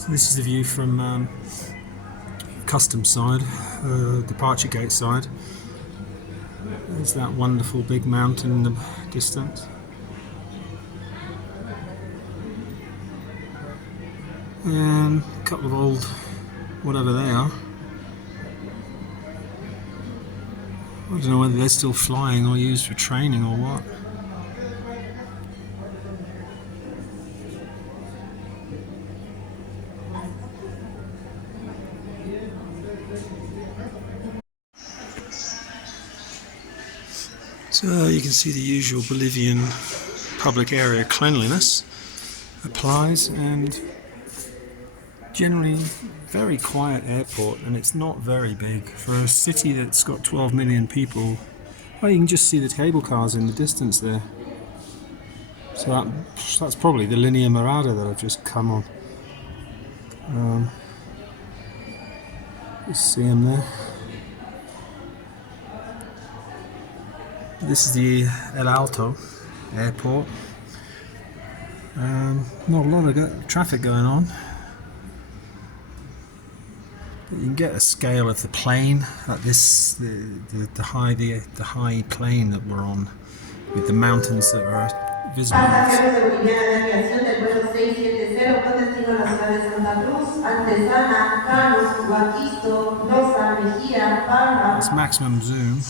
So this is the view from customs side, departure gate side. There's that wonderful big mountain in the distance. And a couple of old, whatever they are. I don't know whether they're still flying or used for training or what. So you can see the usual Bolivian public area cleanliness applies, and generally very quiet airport, and it's not very big for a city that's got 12 million people. Well, you can just see the cable cars in the distance there. So that's probably the Linea Mirada that I've just come on. You see them there. This is the El Alto airport. Not a lot of traffic going on. But you can get a scale of the plane at this, the high plane that we're on, with the mountains that are visible. It's maximum zoom.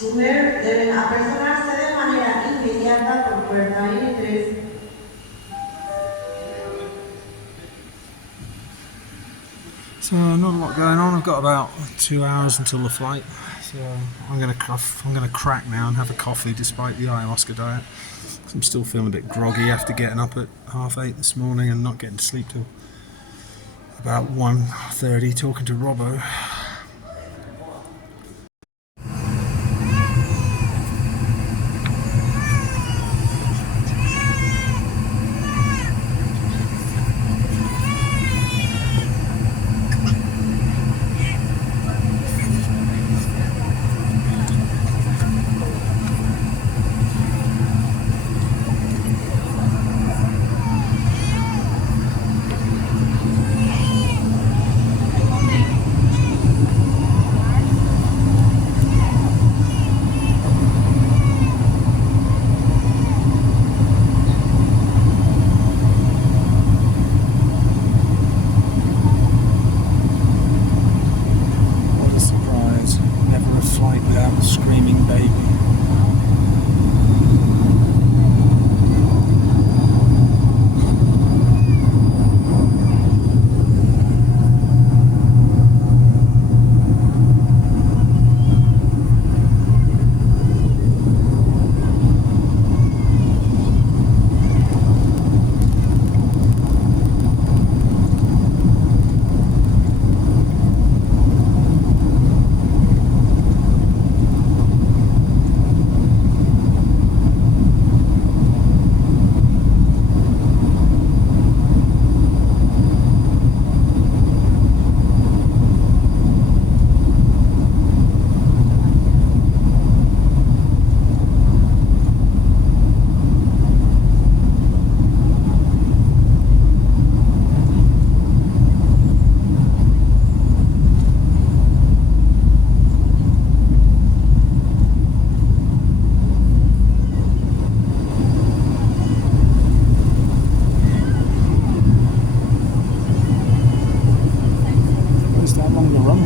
So not a lot going on. I've got about 2 hours until the flight. So I'm gonna crack now and have a coffee despite the ayahuasca diet. I'm still feeling a bit groggy after getting up at 8:30 this morning and not getting to sleep till about 1:30 talking to Robbo.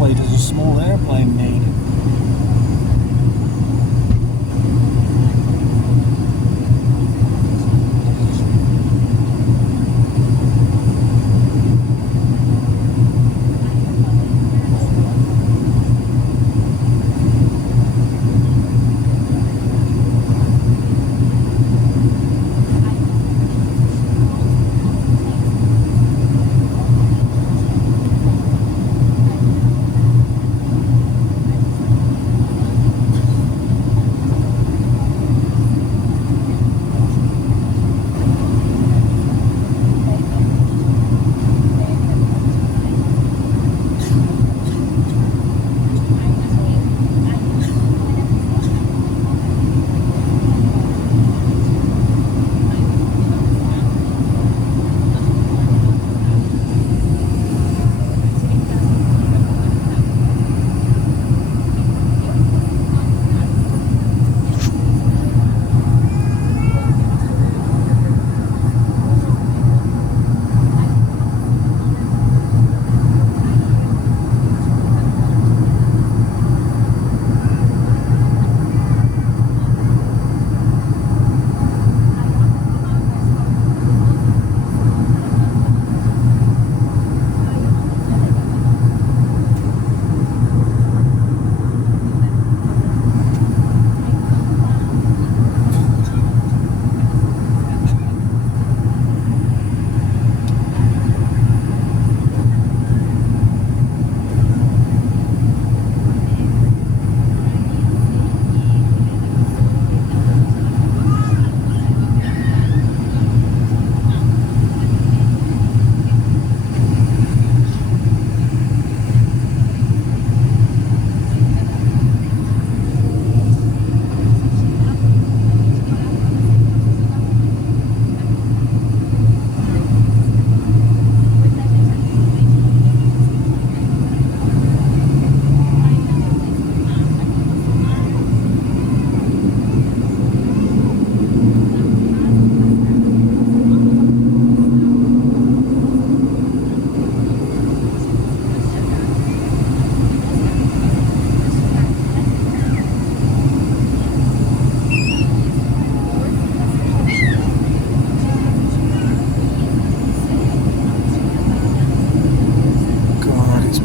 Does a small airplane need?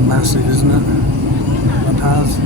massive, isn't it? La Paz.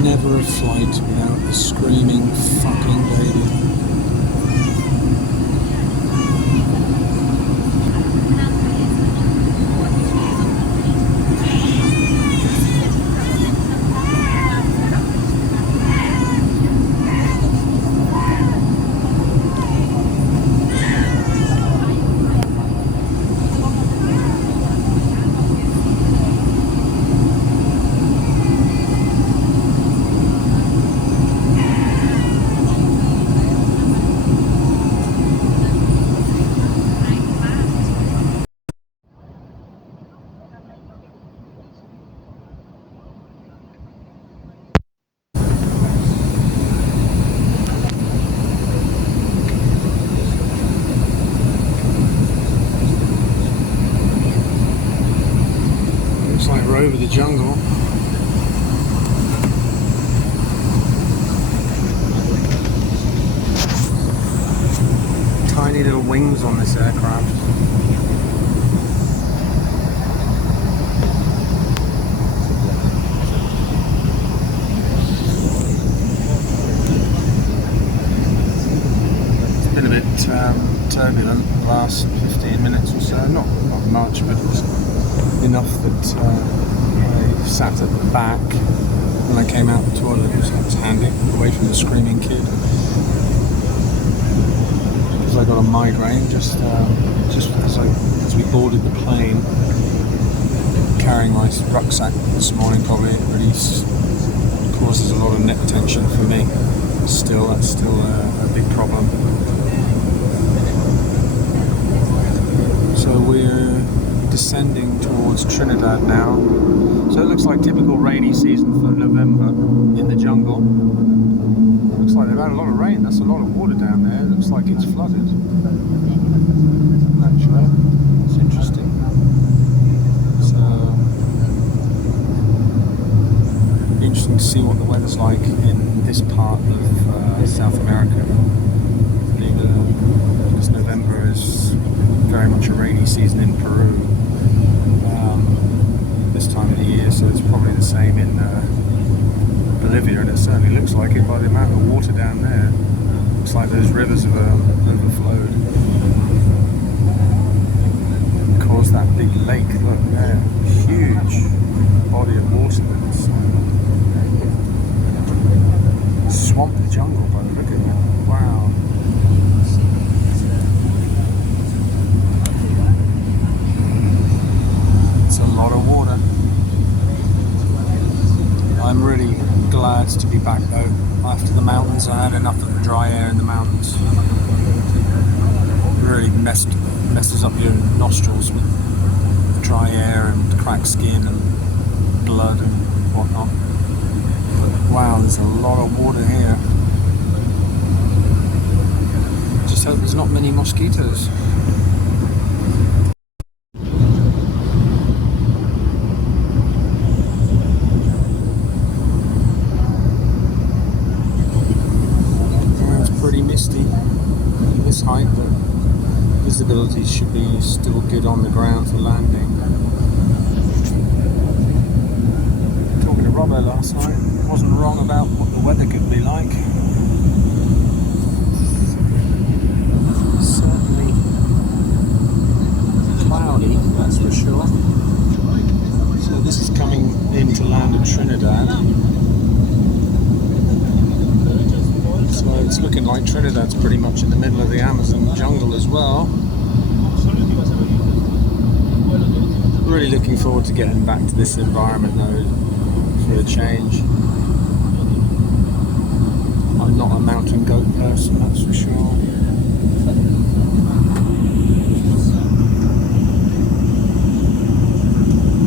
Never a flight without a screaming fucking baby. Like we're over the jungle. Tiny little wings on this aircraft. It's been a bit turbulent the last 15 minutes or so. Not much, but it's enough that I sat at the back when I came out the toilet, which was handy, away from the screaming kid. Because I got a migraine just as we boarded the plane, carrying my rucksack this morning. Probably it really causes a lot of neck tension for me. That's still a big problem. So we're descending towards Trinidad now. So it looks like typical rainy season for November in the jungle. Looks like they've had a lot of rain. That's a lot of water down there. It looks like it's flooded. Actually, it's interesting. So interesting to see what the weather's like in this part of South America. Because November is very much a rainy season in Peru this time of the year, so it's probably the same in Bolivia, and it certainly looks like it by the amount of water down there. Looks like those rivers have overflowed. Caused that big lake, look there, huge body of water that's swamped the jungle by the look of it. Wow. It's a lot of water. I'm really glad to be back though. After the mountains, I had enough of the dry air in the mountains. It really messes up your nostrils with dry air and cracked skin and blood and whatnot. But wow, there's a lot of water here. Just hope there's not many mosquitoes. Misty at this height, but visibility should be still good on the ground for landing. Talking to Robbo last night, wasn't wrong about what the weather could be like. Certainly cloudy, that's for sure. So this is coming into land at Trinidad. So it's looking like Trinidad's pretty much in the middle of the Amazon jungle as well. Really looking forward to getting back to this environment though, for a change. I'm not a mountain goat person, that's for sure.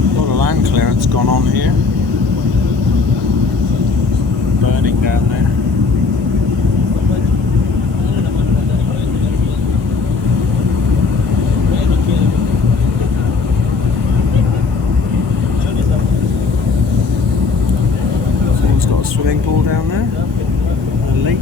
A lot of land clearance gone on here. Burning down there. Swimming pool down there, a lake.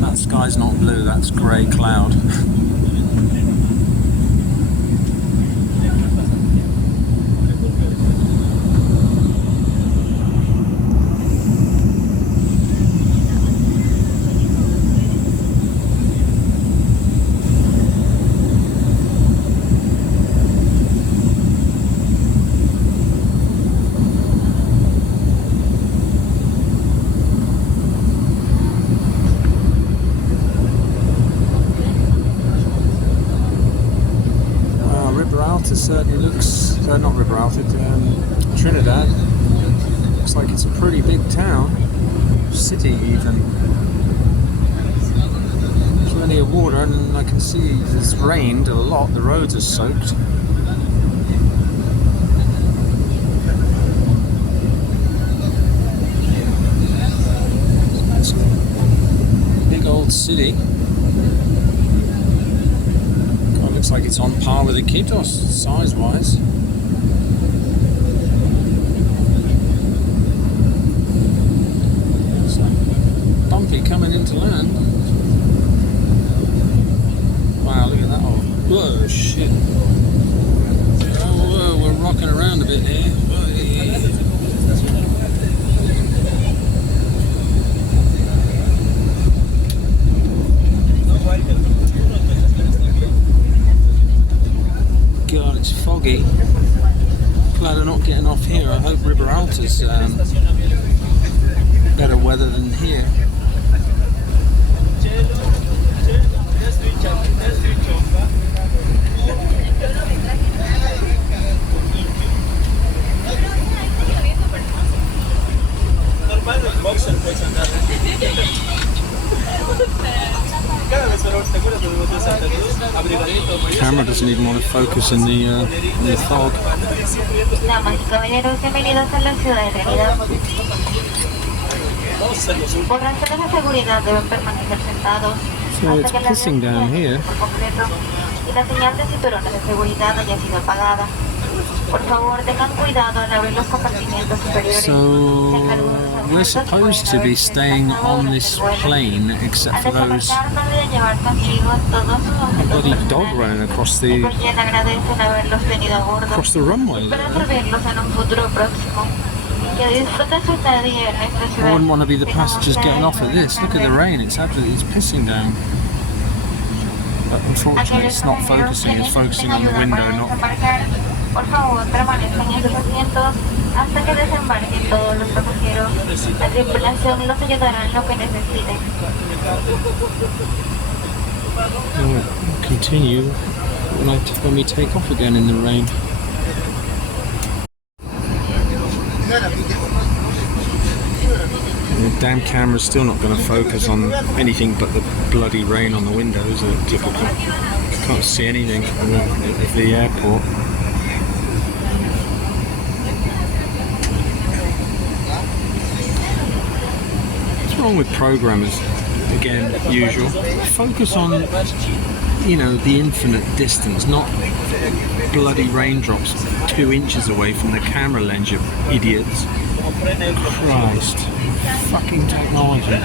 That sky's not blue, that's grey cloud. Riberalta certainly looks, not Riberalta, Trinidad. Looks like it's a pretty big town, city even. Plenty of water, and I can see it's rained a lot, the roads are soaked. It's a big old city. Looks like it's on par with Iquitos, size-wise. So, bumpy coming into land. Wow, look at that. Oh, whoa, shit. Oh, whoa, we're rocking around a bit here. God, it's foggy. Glad I'm not getting off here. I hope Riberalta's better weather than here. didn't even want to focus in the fog. Damas y caballeros, bienvenidos a la ciudad de Trinidad. Por razones de seguridad deben permanecer sentados So it's hasta que la pissing down here. por completo y la señal de cinturones de seguridad haya sido apagada. Por favor, tengan cuidado al abrir los compartimientos superiores. So we're supposed to be staying on this plane, except for those bloody dog running across the runway there. I wouldn't want to be the passengers getting off at this. Look at the rain, it's pissing down. But unfortunately it's not focusing, it's focusing on the window, not... Por favor, permanezcan en sus asientos hasta que desembarquen todos los pasajeros. La tripulación los ayudará en lo que necesiten. We'll continue when we take off again in the rain. The damn camera's still not going to focus on anything but the bloody rain on the windows. It's difficult. Can't see anything of the airport. What's wrong with programmers? Again, usual. Focus on, you know, the infinite distance, not bloody raindrops 2 inches away from the camera lens, you idiots. Christ. Fucking technology.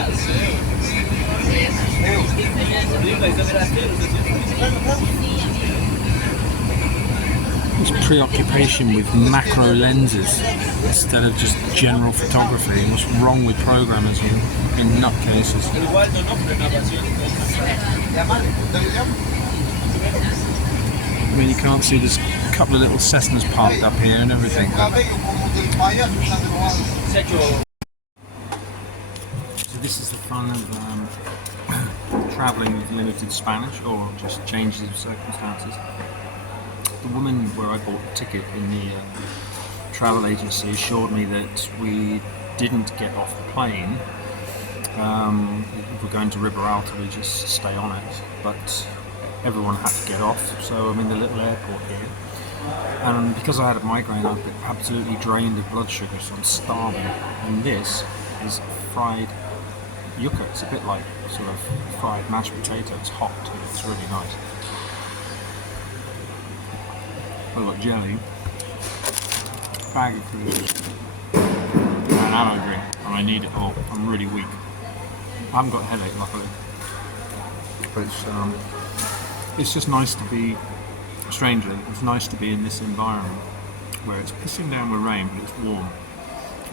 This preoccupation with macro lenses instead of just general photography. What's wrong with programmers in nutcases? I mean, you can't see there's a couple of little Cessnas parked up here and everything. So this is the fun of travelling with limited Spanish or just changes of circumstances. The woman where I bought the ticket in the travel agency assured me that we didn't get off the plane. If we're going to Riberalta, we just stay on it, but everyone had to get off, so I'm in the little airport here. And because I had a migraine, I've been absolutely drained of blood sugar, so I'm starving. And this is fried yucca. It's a bit like sort of fried mashed potato. It's hot too. It's really nice. I've got jelly, bag of food, and I'm hungry, and I need it all. I'm really weak. I haven't got a headache, luckily. But it's just nice to be, strangely, it's nice to be in this environment where it's pissing down with rain, but it's warm.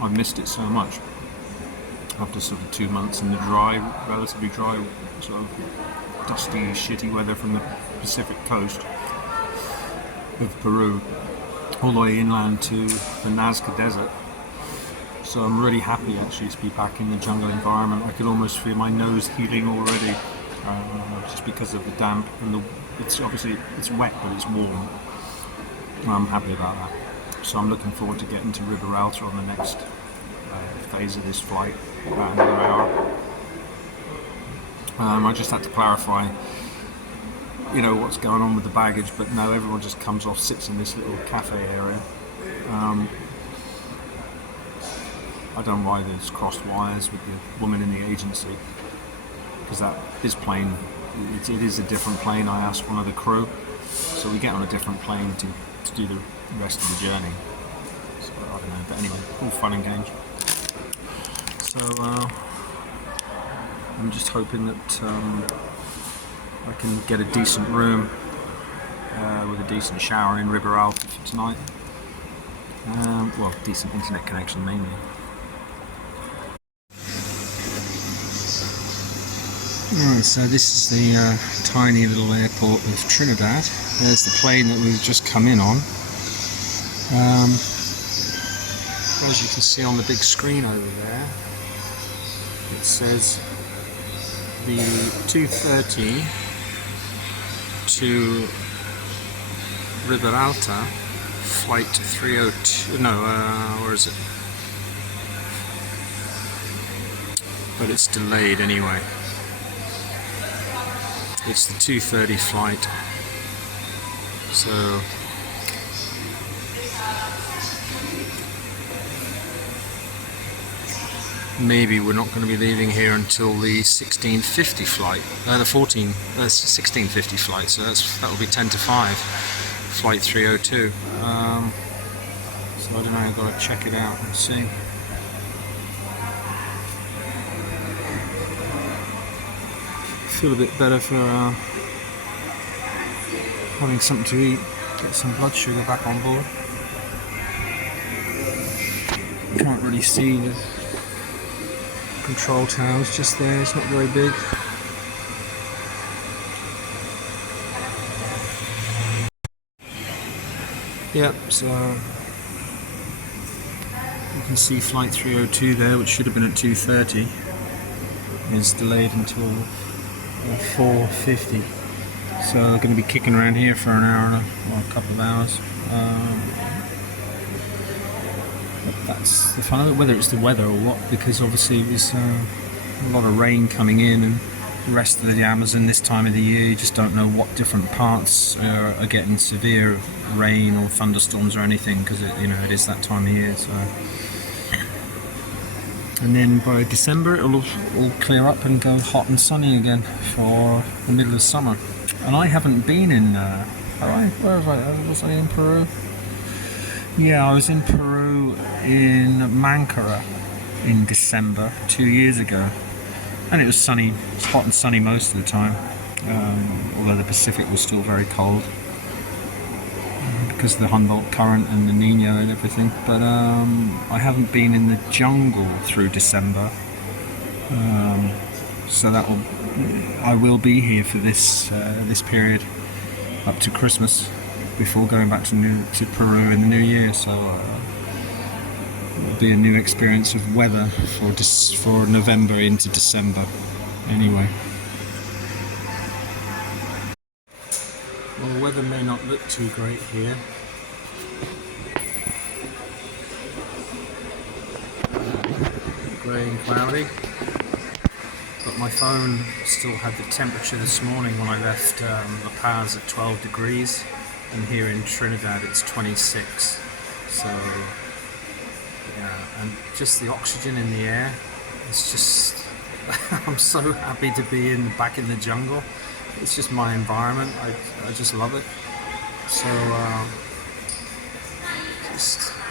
I've missed it so much after sort of 2 months in the dry, relatively dry, sort of dusty, shitty weather from the Pacific coast of Peru all the way inland to the Nazca Desert. So I'm really happy actually to be back in the jungle environment. I could almost feel my nose healing already, just because of the damp and it's obviously it's wet but it's warm. I'm happy about that. So I'm looking forward to getting to Riberalta on the next phase of this flight, about another hour. I just had to clarify, you know, what's going on with the baggage, but no, everyone just comes off, sits in this little cafe area. I don't know why there's crossed wires with the woman in the agency, because this plane, it is a different plane. I asked one of the crew, so we get on a different plane to do the rest of the journey. So I don't know, but anyway, all fun and games. So I'm just hoping that I can get a decent room with a decent shower in Riberalta for tonight. Well, decent internet connection mainly. Alright, so this is the tiny little airport of Trinidad. There's the plane that we've just come in on. As you can see on the big screen over there, it says the 2:30 to Riberalta, flight 302, no, where is it? But it's delayed anyway. It's the 2:30 flight. So maybe we're not going to be leaving here until the 1650 flight, the 1650 flight. So that'll be 10 to 5, flight 302. So I don't know. I've got to check it out and see. Feel a bit better for having something to eat. Get some blood sugar back on board. Can't really see the control tower. It's just there. It's not very big. Yep. So you can see flight 302 there, which should have been at 2:30, is delayed until 4:50. So they're going to be kicking around here for an hour or a couple of hours. But that's the fun of it, whether it's the weather or what, because obviously there's a lot of rain coming in, and the rest of the Amazon this time of the year, you just don't know what different parts are getting severe rain or thunderstorms or anything, because it is that time of year. So. And then by December it'll all clear up and go hot and sunny again for the middle of summer. And I haven't been in, where have I, was I in Peru? Yeah, I was in Peru in Mankara in December 2 years ago. And it was sunny, it was hot and sunny most of the time, although the Pacific was still very cold because of the Humboldt current and the Nino and everything. But I haven't been in the jungle through December, so I will be here for this period up to Christmas before going back to Peru in the new year. So it'll be a new experience of weather for November into December. Anyway. Well, the weather may not look too great here. Grey and cloudy. But my phone still had the temperature this morning when I left La Paz at 12 degrees. And here in Trinidad it's 26. So, yeah, and just the oxygen in the air. It's just, I'm so happy to be back in the jungle. It's just my environment. I just love it. So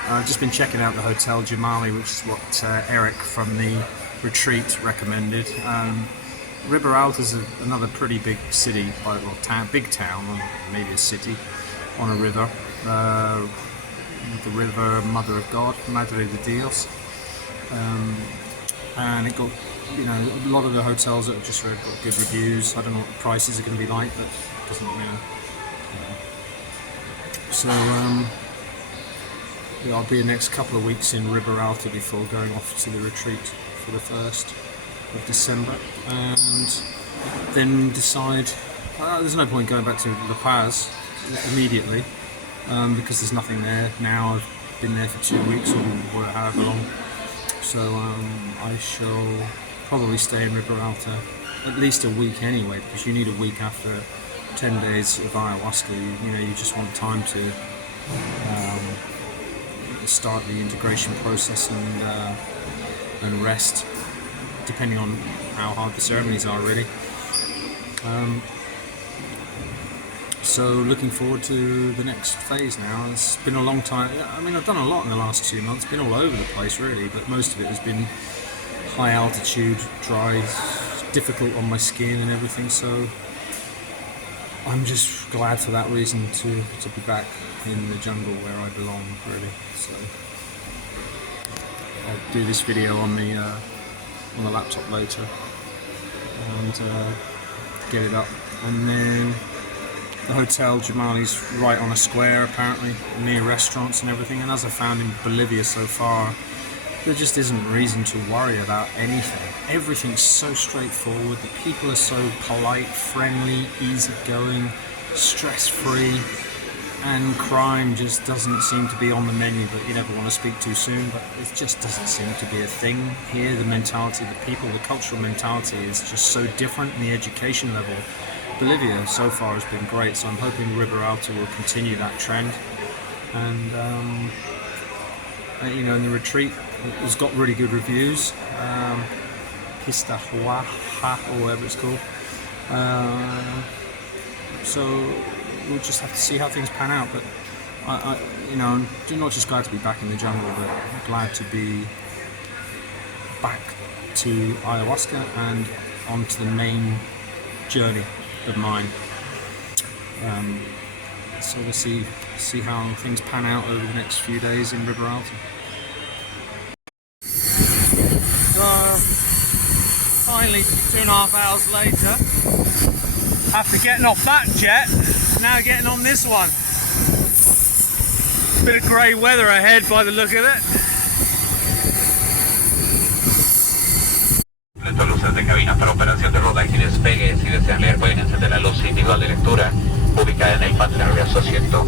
I've just been checking out the Hotel Jamali, which is what Eric from the retreat recommended. Riberalta is another pretty big city, big town, or maybe a city, on a river. The river Mother of God, Madre de Dios. And it got, a lot of the hotels that I've just read got good reviews. I don't know what the prices are going to be like, but it doesn't, So, I'll be the next couple of weeks in Riberalta before going off to the retreat for the 1st of December, and then decide, there's no point going back to La Paz immediately, because there's nothing there now. I've been there for 2 weeks or however long. So I shall probably stay in Riberalta at least a week anyway, because you need a week after 10 days of ayahuasca. You just want time to start the integration process and rest, depending on how hard the ceremonies are, really. So looking forward to the next phase now. It's been a long time. I've done a lot in the last 2 months, been all over the place really, but most of it has been high altitude, dry, difficult on my skin and everything, so I'm just glad for that reason to be back in the jungle where I belong, really. So I'll do this video on the laptop later and get it up. And then the Hotel Jamali's right on a square, apparently, near restaurants and everything. And as I found in Bolivia so far, there just isn't reason to worry about anything. Everything's so straightforward. The people are so polite, friendly, easygoing, stress-free, and crime just doesn't seem to be on the menu. But you never want to speak too soon, but it just doesn't seem to be a thing here. The mentality of the people, the cultural mentality is just so different, and the education level. Bolivia so far has been great, so I'm hoping Riberalta will continue that trend. And you know, in the retreat, it's got really good reviews. Pista Huaja, or whatever it's called. So we'll just have to see how things pan out. But you know, I'm not just glad to be back in the jungle, but glad to be back to ayahuasca and onto the main journey of mine. So we'll see how things pan out over the next few days in Riberalta. So finally, 2.5 hours later, after getting off that jet, now getting on this one. Bit of grey weather ahead by the look of it. Luces de cabina para operación de rodaje y despegue. Si desean leer, pueden encender la luz individual de lectura ubicada en el pantalón de su asiento.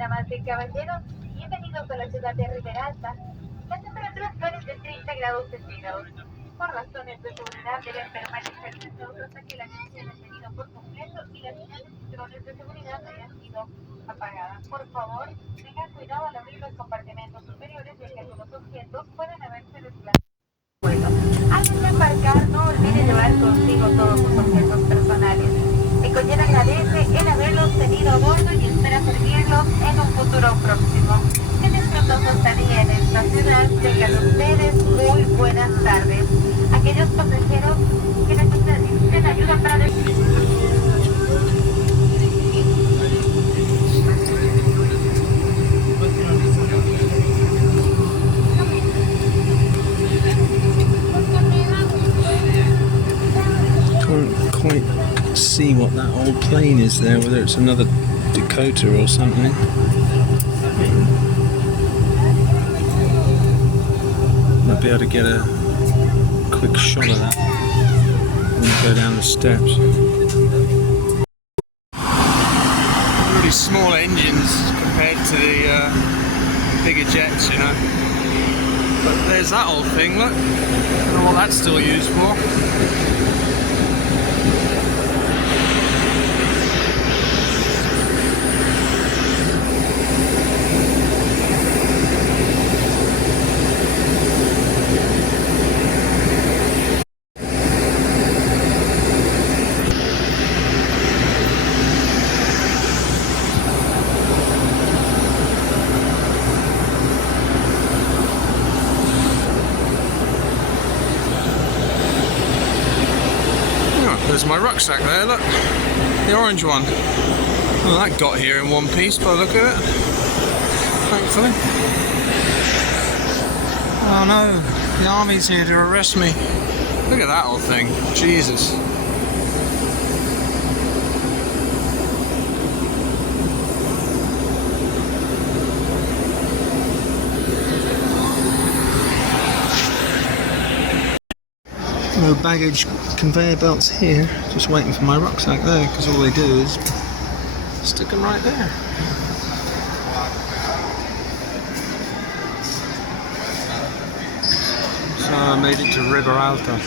Damas y caballeros, bienvenidos a la ciudad de Riberalta. Las temperaturas van de 30 grados centígrados. Por razones de seguridad deben permanecer sentados hasta que la luz sea detenido por completo y las señales y drones de seguridad hayan sido apagadas. Por favor, tengan cuidado al abrir los compartimentos superiores, ya que algunos objetos pueden haberse desplazado. Bueno, antes de embarcar, no olvide llevar consigo todos sus objetos personales. Ecoyen agradece el haberlos tenido a bordo y espera servirlos en un futuro próximo. Que disfrutosa estadía en esta ciudad. Tengan ustedes muy buenas tardes. Aquellos pasajeros que necesiten ayuda para Can't quite see what that old plane is there, whether it's another Dakota or something. Might be able to get a quick shot of that when we go down the steps. Really small engines compared to the bigger jets, you know. But there's that old thing, look. I don't know what that's still used for. There's my rucksack there, look. The orange one. Well, that got here in one piece by the look of it. Thankfully. Oh no, the army's here to arrest me. Look at that old thing. Jesus. No baggage conveyor belts here, just waiting for my rucksack there, because all they do is stick them right there. So I made it to Riberalta.